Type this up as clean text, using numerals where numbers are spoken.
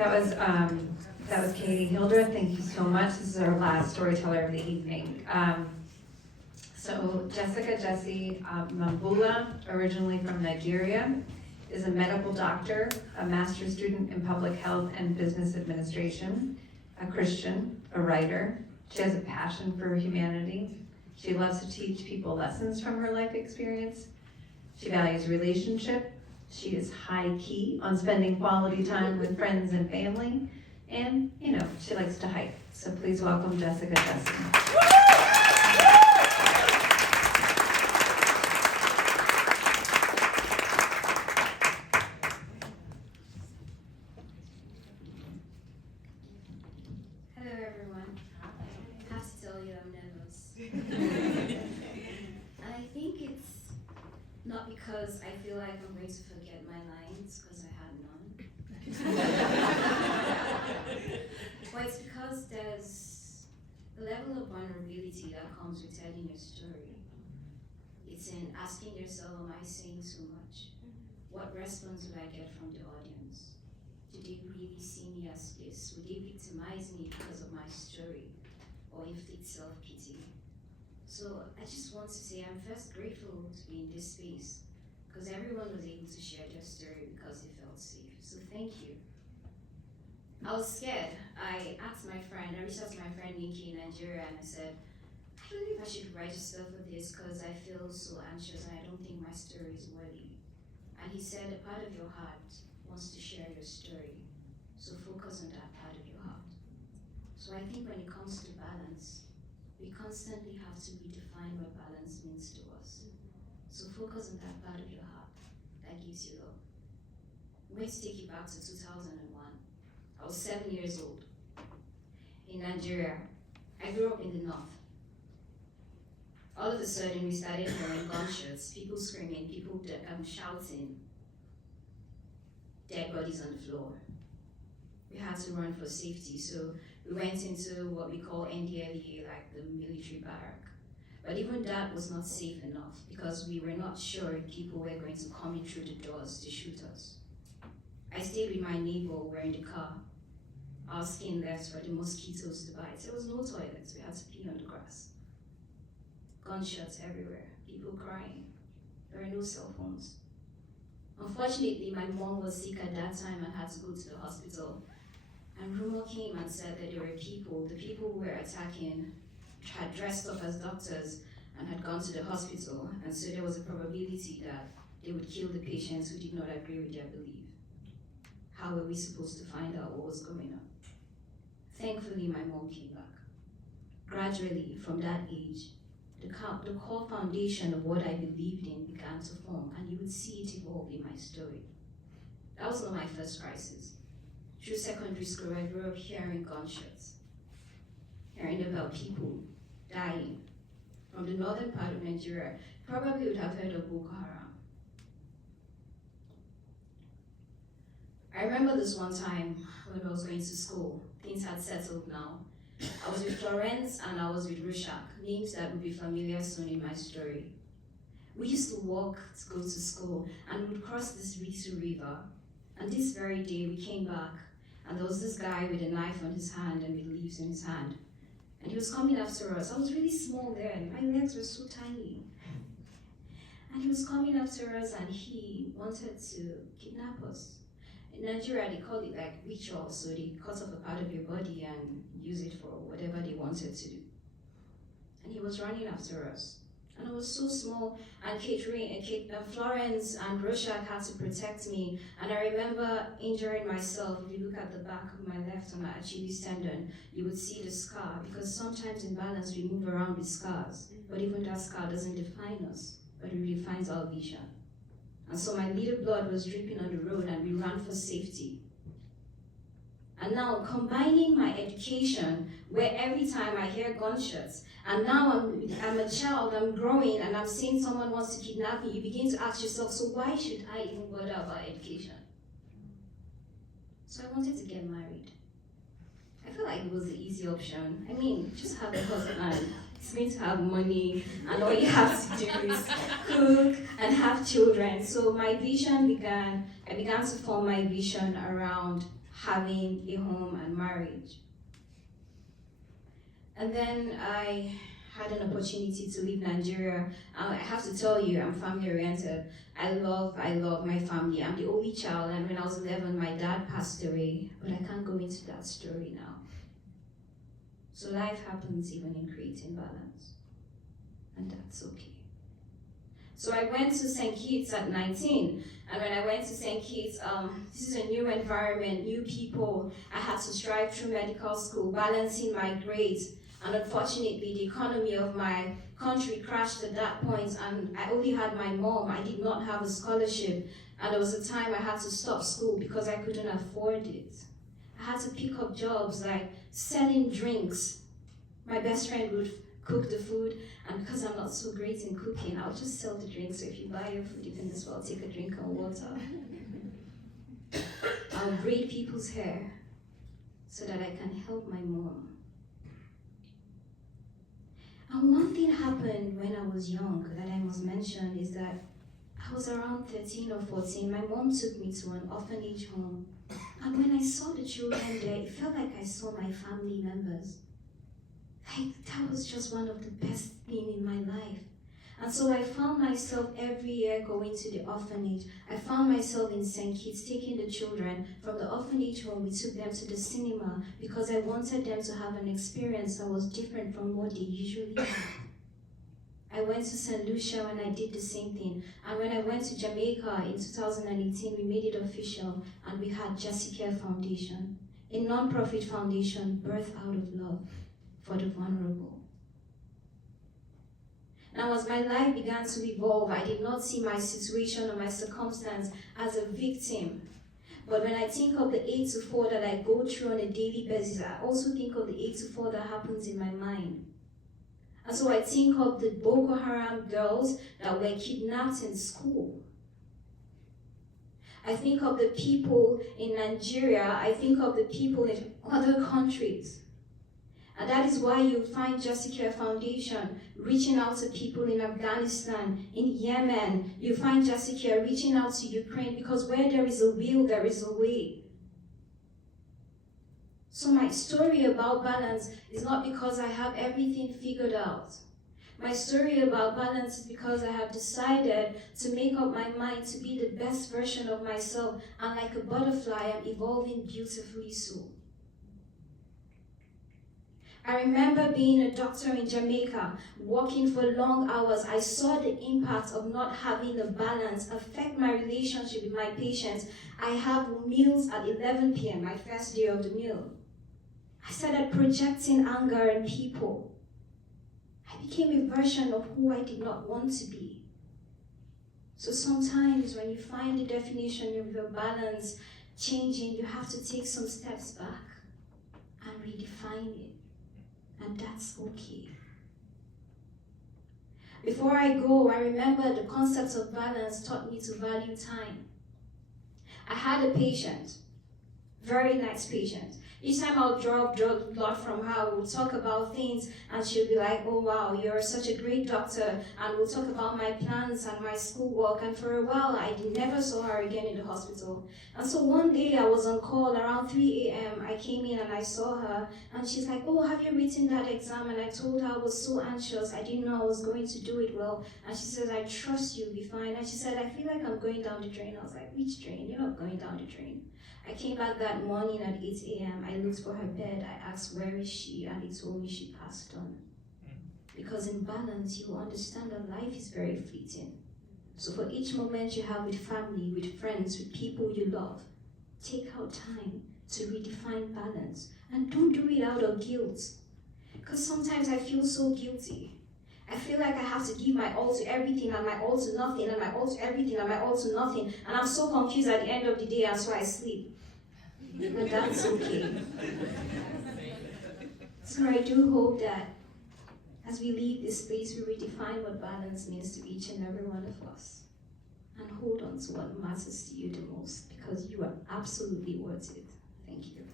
That was Katie Hildreth. Thank you so much. This is our last storyteller of the evening. So Jessica Jesse Mambula, originally from Nigeria, is a medical doctor, a master's student in public health and business administration, a Christian, a writer. She has a passion for humanity. She loves to teach people lessons from her life experience. She values relationship. She is high key on spending quality time with friends and family. And, she likes to hike. So please welcome Jessica Jesse. Hello everyone. I have to tell you I'm nervous. I think it's not because I feel like I'm going to forget my lines, because I had none. But it's because there's a level of vulnerability that comes with telling your story. It's in asking yourself, am I saying too much? What response would I get from the audience? Do they really see me as this? Would they victimize me because of my story or inflict self-pity? So I just want to say I'm first grateful to be in this space because everyone was able to share their story because they felt safe. So thank you. I was scared. I reached out to my friend Nikki in Nigeria and I said, I don't know if I should register for this because I feel so anxious and I don't think my story is worthy. And he said, a part of your heart wants to share your story. So focus on that part of your heart. So I think when it comes to balance, we constantly have to redefine what balance means to us. So focus on that part of your heart that gives you love. I'm going to take you back to 2001. I was 7 years old in Nigeria. I grew up in the north. All of a sudden, we started hearing gunshots, people screaming, people shouting, dead bodies on the floor. We had to run for safety, so we went into what we call NDLEA, like the military barrack. But even that was not safe enough because we were not sure if people were going to come in through the doors to shoot us. I stayed with my neighbor, we were in the car, asking left for the mosquitoes to bite. There was no toilets, we had to pee on the grass. Gunshots everywhere, people crying. There were no cell phones. Unfortunately, my mom was sick at that time and had to go to the hospital. And rumor came and said that there were the people who were attacking had dressed up as doctors and had gone to the hospital, and so there was a probability that they would kill the patients who did not agree with their belief. How were we supposed to find out what was going on? Thankfully, my mom came back. Gradually, from that age, the core foundation of what I believed in began to form, and you would see it evolve in my story. That was not my first crisis. Through secondary school, I grew up hearing gunshots, hearing about people dying. From the northern part of Nigeria, probably would have heard of Boko Haram. I remember this one time when I was going to school. Things had settled now. I was with Florence and I was with Rushak, names that would be familiar soon in my story. We used to walk to go to school and we would cross this Ritu River. And this very day we came back and there was this guy with a knife on his hand and with leaves in his hand. And he was coming after us. I was really small then, my legs were so tiny. And he was coming after us and he wanted to kidnap us. In Nigeria, they call it like ritual, so they cut off a part of your body and use it for whatever they wanted to do. And he was running after us. And I was so small, and Florence and Roshak had to protect me. And I remember injuring myself. If you look at the back of my left on my Achilles tendon, you would see the scar, because sometimes in balance we move around with scars. But even that scar doesn't define us, but it defines our vision. And so my little blood was dripping on the road and we ran for safety. And now combining my education, where every time I hear gunshots, and now I'm a child, I'm growing, and I'm seeing someone wants to kidnap me, you begin to ask yourself, so why should I even bother about education? So I wanted to get married. I felt like it was the easy option. I mean, just have a husband. It's going to have money, and all you have to do is cook and have children. So my vision I began to form my vision around having a home and marriage. And then I had an opportunity to leave Nigeria. I have to tell you, I'm family oriented. I love my family. I'm the only child, and when I was 11, my dad passed away, but I can't go into that story now. So life happens even in creating balance, and that's okay. So I went to St. Kitts at 19, and when I went to St. Kitts, this is a new environment, new people. I had to strive through medical school, balancing my grades, and unfortunately, the economy of my country crashed at that point, and I only had my mom. I did not have a scholarship, and there was a time I had to stop school because I couldn't afford it. I had to pick up jobs like selling drinks. My best friend would cook the food, and because I'm not so great in cooking, I'll just sell the drinks. So if you buy your food, you can as well take a drink of water. I'll braid people's hair so that I can help my mom. And one thing happened when I was young that I must mention is that I was around 13 or 14. My mom took me to an orphanage home. And when I saw the children there, it felt like I saw my family members. That was just one of the best things in my life. And so I found myself every year going to the orphanage. I found myself in St. Kitts taking the children from the orphanage home. We took them to the cinema because I wanted them to have an experience that was different from what they usually have. I went to St. Lucia and I did the same thing. And when I went to Jamaica in 2018, we made it official and we had Jessica Foundation, a non-profit foundation birthed out of love for the vulnerable. Now, as my life began to evolve, I did not see my situation or my circumstance as a victim. But when I think of the 8 to 4 that I go through on a daily basis, I also think of the 8 to 4 that happens in my mind. And so I think of the Boko Haram girls that were kidnapped in school. I think of the people in Nigeria. I think of the people in other countries. And that is why you find Jessica Foundation reaching out to people in Afghanistan, in Yemen. You find Jessica reaching out to Ukraine, because where there is a will, there is a way. So my story about balance is not because I have everything figured out. My story about balance is because I have decided to make up my mind to be the best version of myself, and like a butterfly, I'm evolving beautifully so. I remember being a doctor in Jamaica, working for long hours. I saw the impact of not having a balance affect my relationship with my patients. I have meals at 11 p.m., my first day of the meal. I started projecting anger in people. I became a version of who I did not want to be. So sometimes when you find the definition of your balance changing, you have to take some steps back and redefine it. And that's okay. Before I go, I remember the concept of balance taught me to value time. I had a patient, very nice patient. Each time I'll draw blood from her, we'll talk about things, and she'll be like, oh wow, you're such a great doctor, and we'll talk about my plans and my schoolwork, and for a while I never saw her again in the hospital. And so one day I was on call around 3 a.m. I came in and I saw her, and she's like, oh, have you written that exam? And I told her I was so anxious, I didn't know I was going to do it well. And she said, I trust you'll be fine. And she said, I feel like I'm going down the drain. I was like, which drain? You're not going down the drain. I came back that morning at 8 a.m. I looked for her bed. I asked, where is she? And they told me she passed on. Because in balance, you understand that life is very fleeting. So for each moment you have with family, with friends, with people you love, take out time to redefine balance. And don't do it out of guilt. Because sometimes I feel so guilty. I feel like I have to give my all to everything and my all to nothing and my all to everything and my all to nothing. And I'm so confused at the end of the day, and so I sleep. And that's okay. So I do hope that as we leave this space, we redefine what balance means to each and every one of us. And hold on to what matters to you the most, because you are absolutely worth it. Thank you.